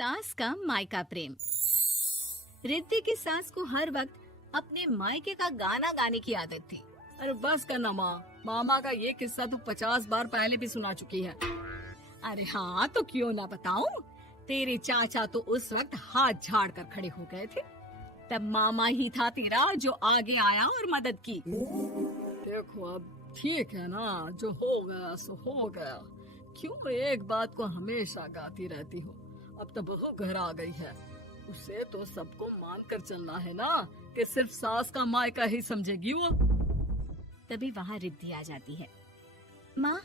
सास का मायका प्रेम। रिद्धि की सास को हर वक्त अपने मायके का गाना गाने की आदत थी। अरे बस करना माँ, मामा का ये किस्सा तो 50 बार पहले भी सुना चुकी है। अरे हाँ, तो क्यों ना बताऊं। तेरे चाचा तो उस वक्त हाथ झाड़ कर खड़े हो गए थे। तब मामा ही था तेरा जो आगे आया और मदद की। देखो अब ठीक है ना, जो हो गया सो हो गया। क्यों एक बात को हमेशा गाती रहती हो। अब तो बहू घर आ गई है, उसे तो सबको मान कर चलना है ना, कि सिर्फ सास का मायका ही समझेगी वो। तभी वहाँ रिद्धि आ जाती है। माँ,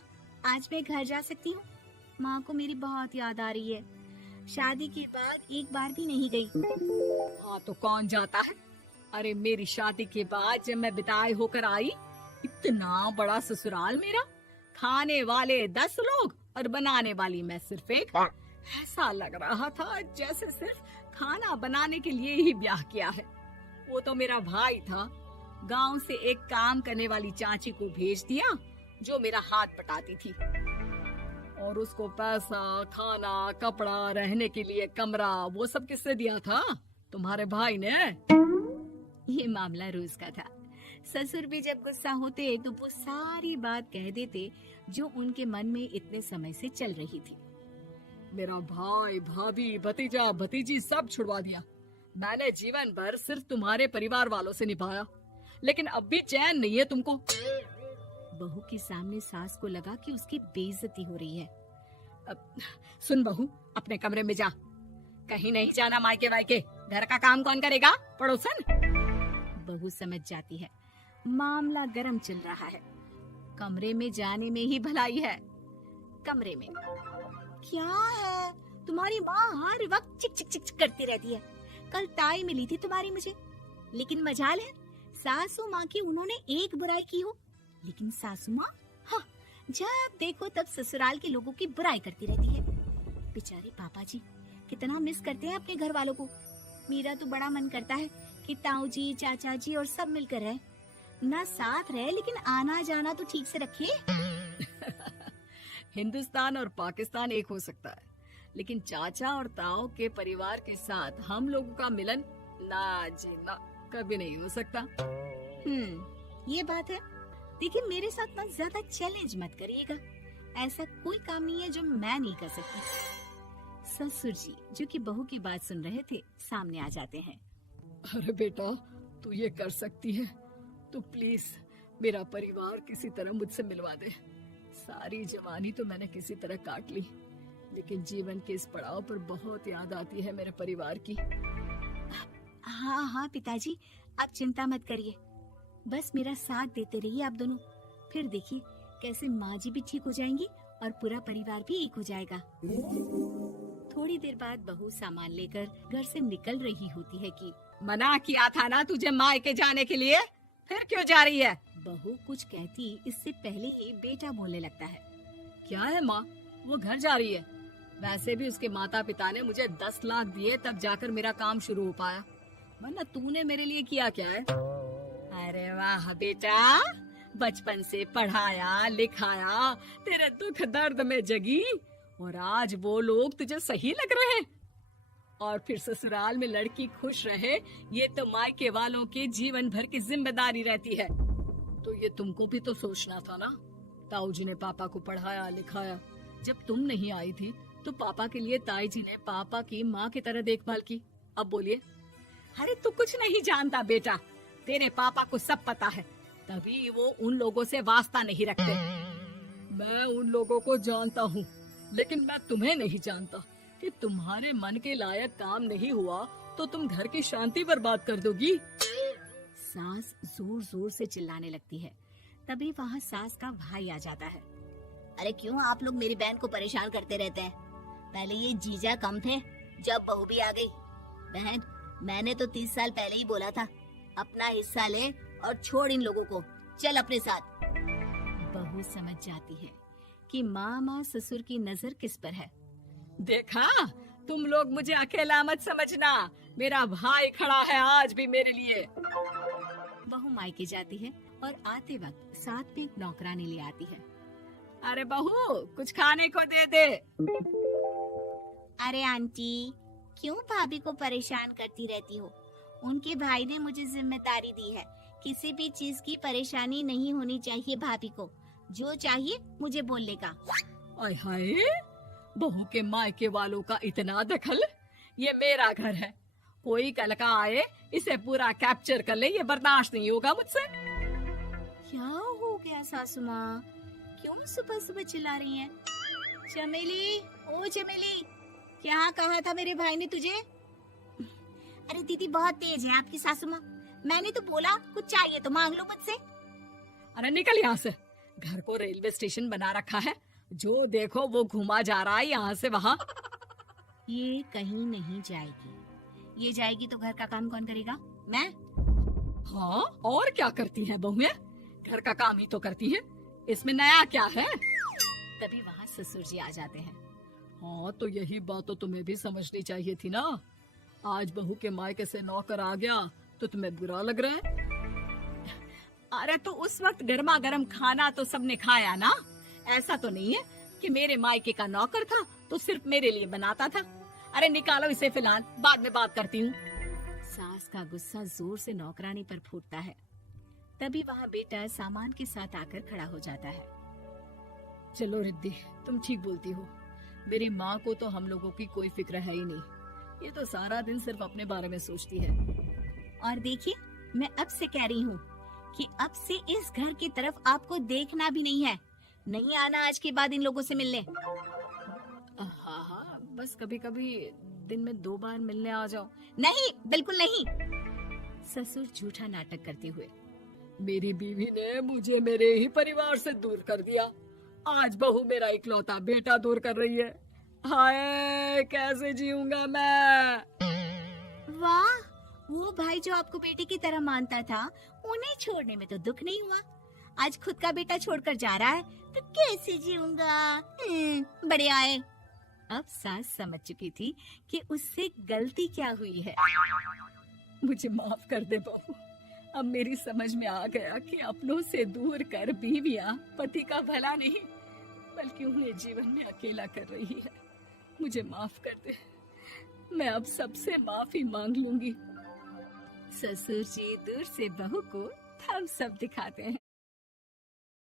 आज मैं घर जा सकती हूँ? माँ को मेरी बहुत याद आ रही है। शादी के बाद एक बार भी नहीं गई। हाँ तो कौन जाता है। अरे मेरी शादी के बाद जब मैं विदाई होकर आई, इतना बड़ा ससुराल मेरा, खाने वाले 10 लोग और बनाने वाली मैं सिर्फ एक। ऐसा लग रहा था जैसे सिर्फ खाना बनाने के लिए ही ब्याह किया है। वो तो मेरा भाई था, गांव से एक काम करने वाली चाची को भेज दिया जो मेरा हाथ पटाती थी, और उसको पैसा, खाना, कपड़ा, रहने के लिए कमरा, वो सब किसने दिया था? तुम्हारे भाई ने। ये मामला रोज का था। ससुर भी जब गुस्सा होते तो वो सारी बात कह देते जो उनके मन में इतने समय से चल रही थी। मेरा भाई, भाभी, भतीजा, भतीजी सब छुड़वा दिया। मैंने जीवन भर सिर्फ तुम्हारे परिवार वालों से निभाया, लेकिन अब भी चैन नहीं है तुमको। बहू के सामने सास को लगा कि उसकी बेइज्जती हो रही है। अब सुन बहू, अपने कमरे में जा, कहीं नहीं जाना मायके वायके। घर का काम कौन करेगा? पड़ोसन। बहू समझ जाती है मामला गर्म चल रहा है। कमरे में जाने में ही भलाई है। कमरे में क्या है? तुम्हारी माँ हर वक्त चिक चिक चिक चिक करती रहती है। कल ताई मिली थी तुम्हारी मुझे, लेकिन मजाल है सासू माँ की उन्होंने एक बुराई की हो, लेकिन सासू माँ हाँ, जब देखो तब ससुराल के लोगों की बुराई करती रहती है। बेचारे पापा जी कितना मिस करते हैं अपने घर वालों को। मेरा तो बड़ा मन करता है कि ताऊ जी, चाचा जी और सब मिलकर रहे, ना साथ रहे लेकिन आना जाना तो ठीक से रखे। हिंदुस्तान और पाकिस्तान एक हो सकता है, लेकिन चाचा और ताऊ के परिवार के साथ हम लोगों का मिलन ना जी ना, कभी नहीं हो सकता। ये बात है। देखिए मेरे साथ ना ज्यादा चैलेंज मत करिएगा। ऐसा कोई काम नहीं है जो मैं नहीं कर सकती। ससुर जी जो कि बहू की बात सुन रहे थे सामने आ जाते हैं। अरे बेटा, तू ये कर सकती है तो प्लीज मेरा परिवार किसी तरह मुझसे मिलवा दे। सारी जवानी तो मैंने किसी तरह काट ली, लेकिन जीवन के इस पड़ाव पर बहुत याद आती है मेरे परिवार की। हाँ हाँ पिताजी, आप चिंता मत करिए, बस मेरा साथ देते रहिए आप दोनों। फिर देखिए कैसे माँ जी भी ठीक हो जाएंगी और पूरा परिवार भी एक हो जाएगा। थोड़ी देर बाद बहू सामान लेकर घर से निकल रही होती है कि मना किया था ना तुझे मायके जाने के लिए, फिर क्यों जा रही है? बहू कुछ कहती इससे पहले ही बेटा बोलने लगता है। क्या है माँ, वो घर जा रही है। वैसे भी उसके माता पिता ने मुझे 10 लाख दिए तब जाकर मेरा काम शुरू हो पाया, वरना तूने मेरे लिए किया क्या है? अरे वाह बेटा, बचपन से पढ़ाया लिखाया, तेरे दुख दर्द में जगी, और आज वो लोग तुझे सही लग रहे हैं। और फिर ससुराल में लड़की खुश रहे, ये तो मायके वालों की जीवन भर की जिम्मेदारी रहती है। तो ये तुमको भी तो सोचना था ना। ताऊ जी ने पापा को पढ़ाया लिखाया, जब तुम नहीं आई थी तो पापा के लिए ताई जी ने पापा की माँ की तरह देखभाल की। अब बोलिए। अरे तू कुछ नहीं जानता बेटा, तेरे पापा को सब पता है, तभी वो उन लोगों से वास्ता नहीं रखते। मैं उन लोगों को जानता हूँ, लेकिन मैं तुम्हें नहीं जानता कि तुम्हारे मन के लायक काम नहीं हुआ तो तुम घर की शांति बर्बाद कर दोगी। सास जोर जोर से चिल्लाने लगती है। तभी वहाँ सास का भाई आ जाता है। अरे क्यों आप लोग मेरी बहन को परेशान करते रहते हैं? पहले ये जीजा कम थे, जब बहू भी आ गई। बहन, मैंने तो 30 साल पहले ही बोला था, अपना हिस्सा ले और छोड़ इन लोगों को, चल अपने साथ। बहू समझ जाती है कि मामा ससुर की नजर किस पर है। देखा, तुम लोग मुझे अकेला मत समझना, मेरा भाई खड़ा है आज भी मेरे लिए। बहू मायके जाती है और आते वक्त साथ में एक नौकरानी ले आती है। अरे बहू, कुछ खाने को दे दे। अरे आंटी, क्यों भाभी को परेशान करती रहती हो? उनके भाई ने मुझे जिम्मेदारी दी है। किसी भी चीज की परेशानी नहीं होनी चाहिए भाभी को। जो चाहिए मुझे बोलने का। आय हाय, बहू के मायके वालों का इतना दखल। ये मेरा घर है, कोई कल का आए इसे पूरा कैप्चर कर ले, ये बर्दाश्त नहीं होगा मुझसे। क्या हो गया सासू माँ? क्यों सुबह सुबह चिल्ला रही हैं? चमेली, ओ चमेली, क्या कहा था मेरे भाई ने तुझे? अरे दीदी बहुत तेज है आपकी सासू माँ। मैंने तो बोला कुछ चाहिए तो मांग लो मुझसे। अरे निकल यहाँ से, घर को रेलवे स्टेशन बना रखा है, जो देखो वो घुमा जा रहा है यहाँ से वहाँ। ये कहीं नहीं जाएगी। ये जाएगी तो घर का काम कौन करेगा? मैं। हाँ, और क्या करती है बहुएं? घर का काम ही तो करती है, इसमें नया क्या है? तभी वहाँ ससुर जी आ जाते हैं। हाँ, तो यही बात तो तुम्हें भी समझनी चाहिए थी ना। आज बहू के मायके से नौकर आ गया तो तुम्हें बुरा लग रहा है? अरे तो उस वक्त गर्मा गर्म खाना तो सबने खाया ना। ऐसा तो नहीं है कि मेरे मायके का नौकर था तो सिर्फ मेरे लिए बनाता था। अरे निकालो इसे, फिलहाल बाद में बात करती हूँ। सास का गुस्सा जोर से नौकरानी पर फूटता है। तभी वहाँ बेटा सामान के साथ आकर खड़ा हो जाता है। चलो रिद्धि, तुम ठीक बोलती हो। मेरी माँ को तो हम लोगों की कोई फिक्र है ही नहीं, ये तो सारा दिन सिर्फ अपने बारे में सोचती है। और देखिए, मैं अब से कह रही हूँ कि अब से इस घर की तरफ आपको देखना भी नहीं है। नहीं आना आज के बाद इन लोगों से मिलने। हाँ, बस कभी कभी दिन में 2 बार मिलने आ जाओ। नहीं, बिल्कुल नहीं। ससुर झूठा नाटक करते हुए। मेरी बीवी ने मुझे मेरे ही परिवार से दूर कर दिया, आज बहू मेरा इकलौता बेटा दूर कर रही है। हाय, कैसे जीऊंगा मैं? वाह, वो भाई जो आपको बेटे की तरह मानता था, उन्हें छोड़ने में तो दुख नहीं हुआ। आज खुद का बेटा छोड़कर जा रहा है तो कैसे जीऊंगा? बड़े आए। अब सास समझ चुकी थी कि उससे गलती क्या हुई है। मुझे माफ कर दे बहू, अब मेरी समझ में आ गया कि अपनों से दूर कर बीवियां पति का भला नहीं बल्कि उन्हें जीवन में अकेला कर रही है। मुझे माफ कर दे, मैं अब सबसे माफी मांग लूंगी। ससुर जी दूर से बहू को थम्स अप दिखाते हैं।